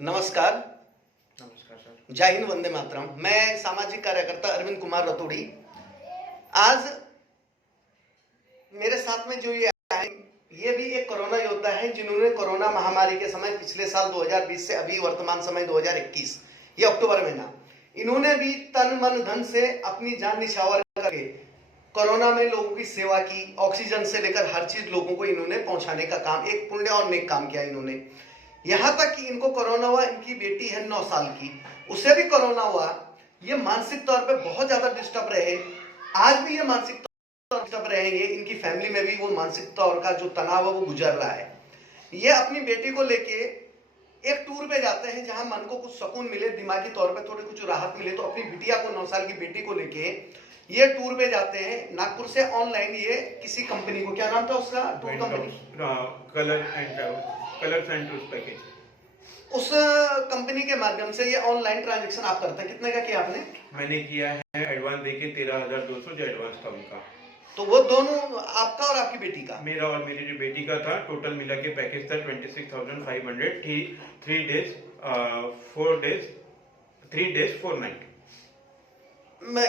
नमस्कार। नमस्कार सर। जय हिंद, वंदे मातरम। मैं सामाजिक कार्यकर्ता अरविंद कुमार रतोड़ी। आज मेरे साथ में जो ये आए, ये भी एक कोरोना योद्धा है जिन्होंने कोरोना महामारी के समय पिछले साल 2020 से अभी वर्तमान समय 2021 ये अक्टूबर महीना इन्होंने भी तन मन धन से अपनी जान निछावर करके कोरोना में लोगों की सेवा की। ऑक्सीजन से लेकर हर चीज लोगों को इन्होंने पहुंचाने का काम, एक पुण्य और नेक काम किया इन्होंने। यहां तक कि इनको कोरोना हुआ, इनकी बेटी है 9 साल की, उसे भी कोरोना हुआ। ये मानसिक तौर पे बहुत ज्यादा डिस्टर्ब रहे। आज भी ये मानसिक तौर पर डिस्टर्ब रहेंगे। इनकी फैमिली में भी वो मानसिक तौर का जो तनाव है वो गुजर रहा है। ये अपनी बेटी को लेके एक टूर पे जाते हैं जहां मन को कुछ सुकून मिले, दिमागी तौर पे थोड़ी कुछ राहत मिले। तो अपनी बिटिया को, 9 साल की बेटी को लेके ये टूर पे जाते हैं नागपुर से ऑनलाइन। ये किसी कंपनी को, क्या नाम था उसका, tour company, colours and tours package, उस कंपनी के माध्यम से ये ऑनलाइन ट्रांजैक्शन आप करते हैं। कितने का किया आपने? मैंने किया है एडवांस देके 13,200 जो एडवांस था उनका। तो वो दोनों आपका और आपकी बेटी का? मेरा और मेरी जो बेटी का था, टोटल मिला के पैकेज था 26,500। 3 डेज 4 डेज 3 डेज 4 नाइट।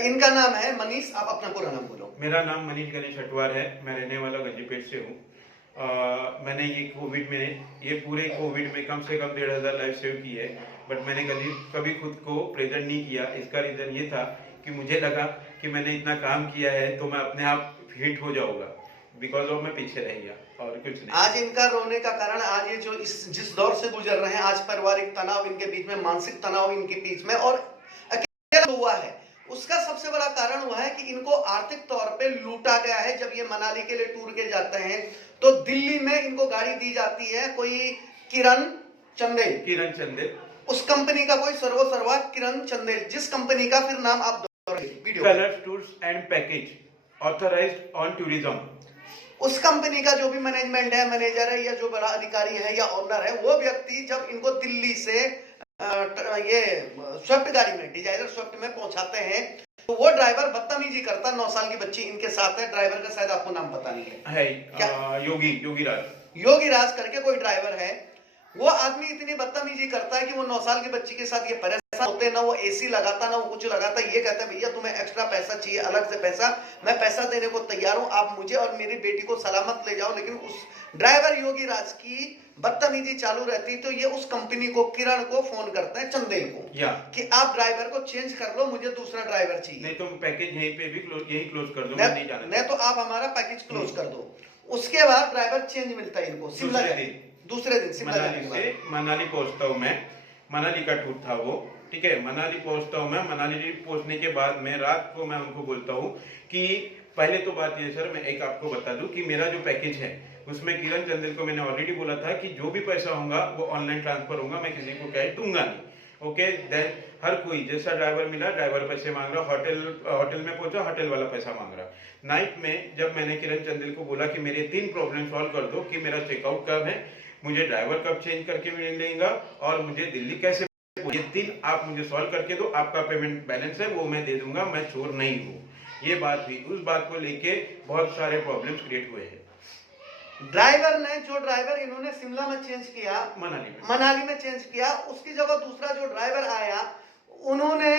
इनका नाम है मनीष। आप अपना पूरा नाम बोलो। मेरा नाम मनीष गणेश हटवार है। मैं रहने वाला गंजीपेट से हूँ। मैंने ये पूरे कोविड में कम से कम 1,500 लाइफ सेव की है। बट मैंने कभी खुद को प्रेजेंट नहीं किया। इसका रीजन ये था कि मुझे लगा कि मैंने इतना काम किया है तो मैं अपने आप हिट हो जाऊंगा, बिकॉज ऑफ मैं पीछे रह गया और कुछ नहीं। आज इनका रोने का कारण, आज ये जो जिस दौर से गुजर रहे हैं, आज पारिवारिक तनाव इनके बीच में, मानसिक तनाव इनके बीच में और अकेला हुआ है, उसका सबसे बड़ा कारण हुआ है कि इनको आर्थिक तौर पे लूटा गया है। जब ये मनाली के लिए टूर के जाते हैं तो दिल्ली में इनको गाड़ी दी जाती है, कोई किरण चंदेल, उस कंपनी का कोई सर्वा किरण चंदेल, जिस कंपनी का फिर नाम आप video, colours tours and package, authorised on tourism. उस कंपनी का जो भी मैनेजमेंट है, मैनेजर है या जो बड़ा अधिकारी है या ओनर है, वो व्यक्ति जब इनको दिल्ली से ये स्विफ्ट गाड़ी में, डिजायर स्विफ्ट में पहुंचाते हैं, तो वो ड्राइवर बदतमीजी करता। 9 साल की बच्ची इनके साथ है। ड्राइवर का शायद आपको नाम पता नहीं है, योगी राज करके कोई ड्राइवर है। वो आदमी इतनी बदतमीजी करता है कि वो 9 साल की बच्ची के साथ ये परेशान होते हैं। ना वो एसी लगाता, ना वो कुछ लगाता। ये कहता है भैया तुम्हें एक्स्ट्रा पैसा चाहिए, अलग से पैसा, मैं पैसा देने को तैयार हूं, आप मुझे और मेरी बेटी को सलामत ले जाओ। लेकिन उस ड्राइवर योगी राज की बदतमीजी चालू रहती। तो ये उस कंपनी को, किरण को फोन करते हैं, चंदेल को, कि आप ड्राइवर को चेंज कर लो, मुझे दूसरा ड्राइवर चाहिए, नहीं तो पैकेज यहीं पे भी यही क्लोज कर दो, नहीं तो आप हमारा पैकेज क्लोज कर दो। उसके बाद ड्राइवर चेंज मिलता है इनको। शिमला दूसरे दिन मनाली पहुंचता हूँ मैं। मनाली का टूर था वो, ठीक है। मनाली पहुंचता हूँ मैं। मनाली पहुंचने के बाद में रात को मैं उनको बोलता हूँ कि पहले तो बात ये सर, मैं एक आपको बता दूं कि मेरा जो पैकेज है उसमें किरण चंदेल को मैंने ऑलरेडी बोला था कि जो भी पैसा होगा वो ऑनलाइन ट्रांसफर होगा, मैं किसी को कैश दूंगा नहीं। ओके, देन हर कोई जैसा ड्राइवर मिला, ड्राइवर पैसे मांग रहा, होटल में पहुंचा, होटल वाला पैसा मांग रहा। नाइट में जब मैंने किरण चंदेल को बोला कि मेरे 3 प्रॉब्लम सॉल्व कर दो, कि मेरा चेकआउट कब है, मुझे ड्राइवर कब चेंज करके मिलेगा और मुझे दिल्ली कैसे, ये 3 आप मुझे सॉल्व करके दो, आपका पेमेंट बैलेंस है वो मैं दे दूंगा, मैं चोर नहीं हूँ। ये बात हुई। उस बात को लेके बहुत सारे प्रॉब्लम्स क्रिएट हुए हैं। ड्राइवर ने, जो ड्राइवर इन्होंने शिमला में चेंज किया, मनाली में चेंज किया, उसकी जगह दूसरा जो ड्राइवर आया, उन्होंने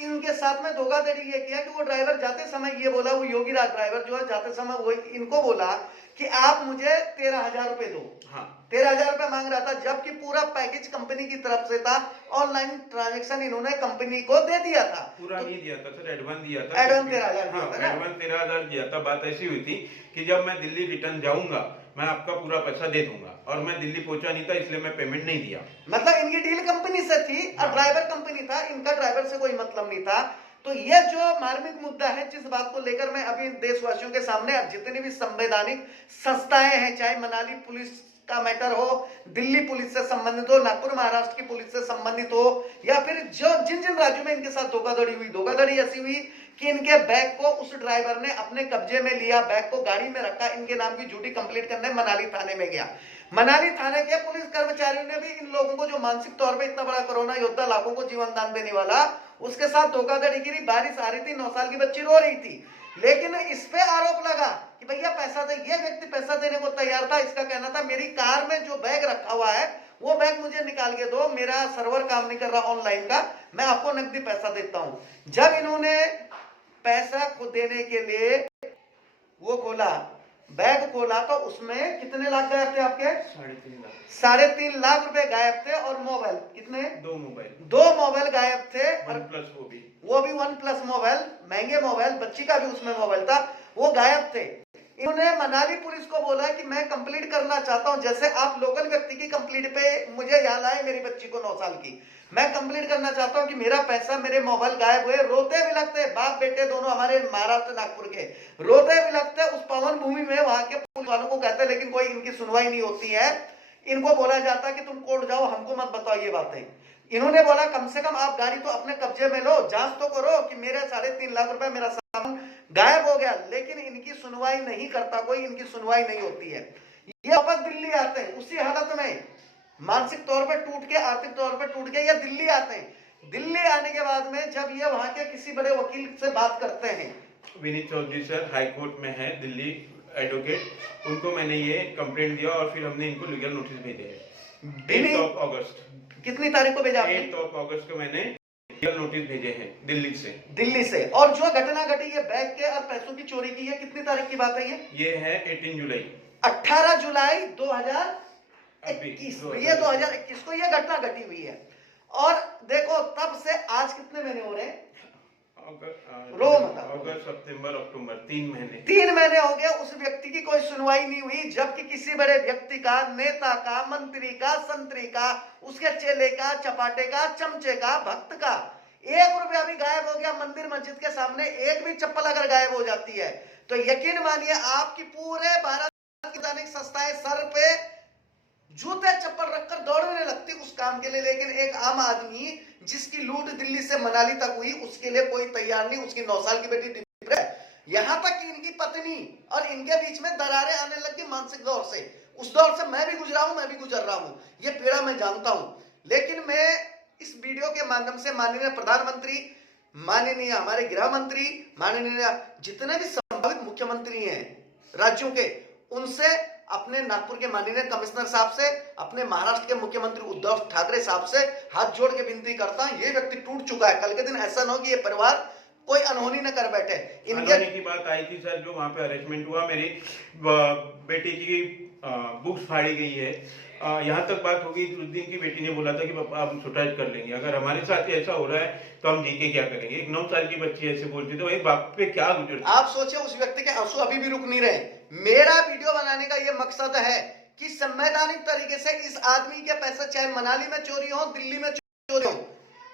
इनके साथ में धोखाधड़ी ये किया कि वो ड्राइवर जाते समय ये बोला, वो योगी राज ड्राइवर जो है, जाते समय वो इनको बोला कि आप मुझे 13,000 रुपए दो। हाँ, 13,000 रुपए मांग रहा था, जबकि पूरा पैकेज कंपनी की तरफ से था। ऑनलाइन ट्रांजैक्शन इन्होंने कंपनी को दे दिया था। पूरा नहीं दिया था सर, एडवांस दिया था। एडवांस 13,000 एडवांस 13,000 दिया था। बात ऐसी हुई थी कि जब मैं दिल्ली रिटर्न जाऊंगा मैं आपका पूरा पैसा दे दूंगा, और मैं दिल्ली पहुंचा नहीं था इसलिए मैं पेमेंट नहीं दिया। मतलब इनकी डील कंपनी से थी और ड्राइवर कंपनी था, इनका ड्राइवर से कोई मतलब नहीं था। तो यह जो मार्मिक मुद्दा है, जिस बात को लेकर मैं अभी देशवासियों के सामने, जितनी भी संवैधानिक संस्थाएं हैं, चाहे मनाली पुलिस का मैटर हो, दिल्ली पुलिस से संबंधित हो, नागपुर महाराष्ट्र की पुलिस से संबंधित हो, या फिर जो जिन राज्यों में इनके साथ धोखाधड़ी हुई, धोखाधड़ी ऐसी हुई कि इनके बैग को उस ड्राइवर ने अपने कब्जे में लिया, बैग को गाड़ी में रखा, इनके नाम की ड्यूटी कंप्लीट करने मनाली थाने में गया। मनाली थाने के पुलिस कर्मचारियों ने भी इन लोगों को, जो मानसिक तौर पे इतना बड़ा कोरोना योद्धा, लाखों को जीवन दान देने वाला, उसके साथ धोखाधड़ी की। बारिश आ रही थी, 9 साल की बच्ची रो रही थी, लेकिन इस पे आरोप लगा कि भैया पैसा दे। ये व्यक्ति पैसा देने को तैयार था। इसका कहना था मेरी कार में जो बैग रखा हुआ है वो बैग मुझे निकाल के दो, मेरा सर्वर काम नहीं कर रहा ऑनलाइन का, मैं आपको नकदी पैसा देता हूं। जब इन्होंने पैसा को देने के लिए वो खोला, बैग खोला, तो उसमें कितने लाख गायब थे आपके? 3.5 लाख। 3.5 लाख रुपए गायब थे। और मोबाइल कितने? 2 मोबाइल गायब थे। मोबाइल, OnePlus वो भी OnePlus मोबाइल, महंगे मोबाइल, बच्ची का भी उसमें मोबाइल था, वो गायब थे। इन्होंने मनाली पुलिस को बोला कि मैं कंप्लीट करना चाहता हूं, जैसे आप लोकल व्यक्ति की कंप्लीट पे मुझे याद आए, मेरी बच्ची को 9 साल की, मैं कंप्लीट करना चाहता हूं कि मेरा पैसा, मेरे मोबाइल गायब हुए। रोते भी लगते, बाप बेटे दोनों, हमारे महाराष्ट्र नागपुर के, रोते भी लगते उस पावन भूमि में, वहां के पुलिस वालों को कहते, लेकिन कोई इनकी सुनवाई नहीं होती है। इनको बोला जाता कि तुम कोर्ट जाओ, हमको मत बताओ ये बातें। इन्होंने बोला कम से कम आप गाड़ी तो अपने कब्जे में लो, जांच तो करो कि मेरे 3.5 लाख रुपए मेरा सामान गायब हो गया, लेकिन इनकी सुनवाई नहीं करता कोई, इनकी सुनवाई नहीं होती है। ये वापस दिल्ली आते हैं उसी हालत में, मानसिक तौर पे टूट के, आर्थिक तौर पे टूट के ये दिल्ली आते हैं। दिल्ली आने के बाद में जब ये वहां के किसी बड़े वकील से बात करते हैं, Vineet Chaudhary sir high court में है दिल्ली एडवोकेट, उनको मैंने ये कंप्लेंट दिया और फिर हमने इनको लीगल नोटिस भेजे हैं 8 अगस्त। कितनी तारीख को भेजा? 8 अगस्त को मैंने लीगल नोटिस भेजे हैं दिल्ली से। और जो घटना घटी ये बैग के और पैसों की चोरी की है, कितनी तारीख की बात है ये है 18 जुलाई 18 जुलाई 2021, ये 2021 को ये घटना घटी हुई है। और देखो तब से आज कितने महीने हो रहे हैं? अगस्त, सितंबर, अक्टूबर, 3 महीने हो गए। उस व्यक्ति की कोई सुनवाई नहीं हुई, जबकि किसी बड़े व्यक्ति का, नेता का, मंत्री का, संतरी का, उसके चेले का, चपाटे का, चमचे का, भक्त का 1 रुपया भी गायब हो गया। मंदिर मस्जिद के सामने एक भी चप्पल अगर गायब हो जाती है तो यकीन मानिए आपकी पूरे भारत की दैनिक संस्थाएं सर पे जूते चप्पल रखकर दौड़ने लगती उस काम के लिए। लेकिन एक आम आदमी जिसकी लूट दिल्ली से मनाली तक हुई, उसके लिए कोई तैयार नहीं। उसकी 9 साल की बेटी डिप्रेस, यहां तक कि इनकी पत्नी और इनके बीच में दरारें आने लगी मानसिक दौर से। उस दौर से मैं भी गुजरा हूं, मैं भी गुजर रहा हूं, ये पीड़ा मैं जानता हूं। लेकिन मैं इस वीडियो के माध्यम से माननीय प्रधानमंत्री, माननीय हमारे गृह मंत्री, माननीय जितने भी संभावित मुख्यमंत्री हैं राज्यों के, उनसे, अपने नागपुर के माननीय कमिश्नर साहब से, अपने महाराष्ट्र के मुख्यमंत्री उद्धव ठाकरे साहब से हाथ जोड़ के विनती करता हूं, ये व्यक्ति टूट चुका है। कल के दिन ऐसा न हो कि ये परिवार कोई अनहोनी न कर बैठे। इनके की बात आई थी सर, जो वहाँ पे अरेस्टमेंट हुआ, मेरी बेटी की बुक्स फाड़ी गई है। यहाँ तक बात होगी, उस दिन की बेटी ने बोला था कि पापा हम सुसाइड कर लेंगे, अगर हमारे साथ ऐसा हो रहा है तो हम जी के क्या करेंगे। एक 9 साल की बच्ची ऐसे बोलती, तो एक बाप पे क्या गुजर। आप सोचे उस व्यक्ति के आंसू अभी भी रुक नहीं रहे। मेरा वीडियो बनाने का ये मकसद है कि संवैधानिक तरीके से इस आदमी के पैसे, चाहे मनाली में चोरी हो, दिल्ली में चोरी हो,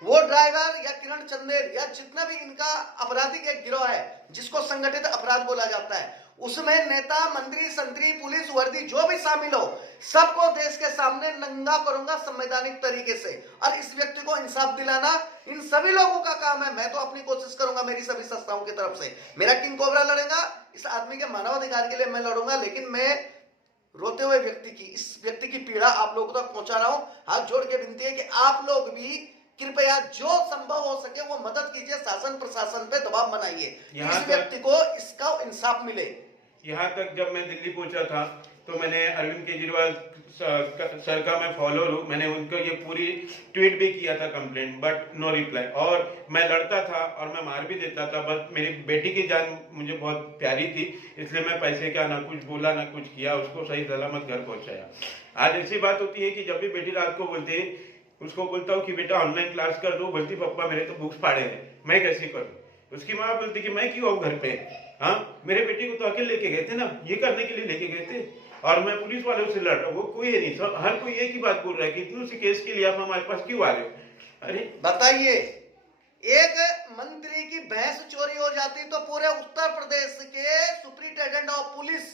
वो ड्राइवर या किरण चंदेल या जितना भी इनका आपराधिक एक गिरोह है जिसको संगठित अपराध बोला जाता है, उसमें नेता, मंत्री, संतरी, पुलिस वर्दी जो भी शामिल हो, सबको देश के सामने नंगा करूंगा संवैधानिक तरीके से। और इस व्यक्ति को इंसाफ दिलाना इन सभी लोगों का काम है। मैं तो अपनी कोशिश करूंगा, मेरी सभी संस्थाओं की तरफ से। मेरा किंग कोबरा लड़ेगा, इस आदमी के मानवाधिकार के लिए मैं लड़ूंगा, लेकिन मैं रोते हुए व्यक्ति की, इस व्यक्ति की पीड़ा आप लोगों तक पहुंचा रहा हूं। हाथ जोड़ के विनती है कि आप लोग भी कृपया जो संभव हो सके वो मदद कीजिए, शासन प्रशासन पे दबाव बनाइए, इस व्यक्ति को इसका इंसाफ मिले। यहाँ तक जब मैं दिल्ली पहुंचा था तो मैंने अरविंद केजरीवाल सर का मैं फॉलोअर हूँ, मैंने उनको ये पूरी ट्वीट भी किया था कंप्लेंट, बट नो रिप्लाई। और मैं लड़ता था और मैं मार भी देता था, बस मेरी बेटी की जान मुझे बहुत प्यारी थी, इसलिए मैं पैसे का ना कुछ बोला ना कुछ किया, उसको सही सलामत घर पहुंचाया। आज ऐसी बात होती है कि जब भी बेटी रात को बोलती है, उसको बोलता हूँ कि बेटा ऑनलाइन क्लास कर दो, बोलती पापा मेरे तो बुक्स फाड़े हैं, मैं कैसे करूँ। उसकी माँ बोलती कि मैं क्यों आऊँ घर पे, हाँ मेरे बेटे को तो अकेले लेके गए थे ना, ये करने के लिए लेके गए थे, और मैं पुलिस वालों से लड़ रहा हूँ, वो कोई नहीं, सब हर कोई एक ही बात बोल रहा है कि इतने से केस के लिए आप हमारे पास क्यों आ रहे हो। अरे बताइए, एक मंत्री की भैंस चोरी हो जाती तो पूरे उत्तर प्रदेश के सुप्रिंटेंडेंट ऑफ पुलिस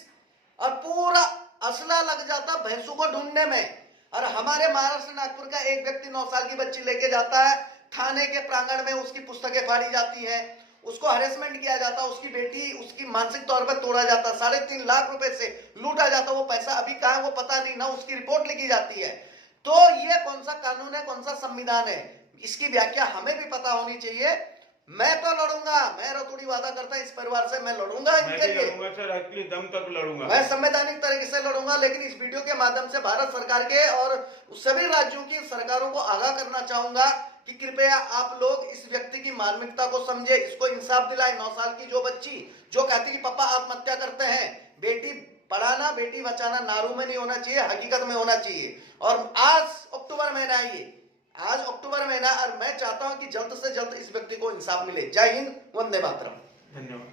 और पूरा असला लग जाता भैंसों को ढूंढने में। और हमारे महाराष्ट्र नागपुर का एक व्यक्ति 9 साल की बच्ची लेके जाता है, थाने के प्रांगण में उसकी पुस्तकें फाड़ी जाती हैं, उसको हरेसमेंट किया जाता, उसकी बेटी, उसकी मानसिक तौर पर तोड़ा जाता, 3.5 लाख रुपए से लूटा जाता। वो पैसा अभी कहाँ है वो पता नहीं, ना उसकी रिपोर्ट लिखी जाती है। तो ये कौन सा कानून है, कौन सा संविधान है, इसकी व्याख्या हमें भी पता होनी चाहिए। मैं तो लड़ूंगा, मैं रतूड़ी वादा करता इस परिवार से, मैं लड़ूंगा मैं इनके भी लिए, लड़ूंगा सर, आखिरी दम तक लड़ूंगा। मैं संवैधानिक तरीके से लड़ूंगा। लेकिन इस वीडियो के माध्यम से भारत सरकार के और सभी राज्यों की सरकारों को आगाह करना चाहूंगा कि कृपया आप लोग इस व्यक्ति की मानविकता को समझे, इसको इंसाफ दिलाए। 9 साल की जो बच्ची जो कहती कि पापा आत्महत्या करते हैं, बेटी पढ़ाना बेटी बचाना नारू में नहीं होना चाहिए, हकीकत में होना चाहिए। और आज अक्टूबर महीना है, ये आज अक्टूबर महीना, और मैं चाहता हूं कि जल्द से जल्द इस व्यक्ति को इंसाफ मिले। जय हिंद, वंदे मातरम। धन्यवाद।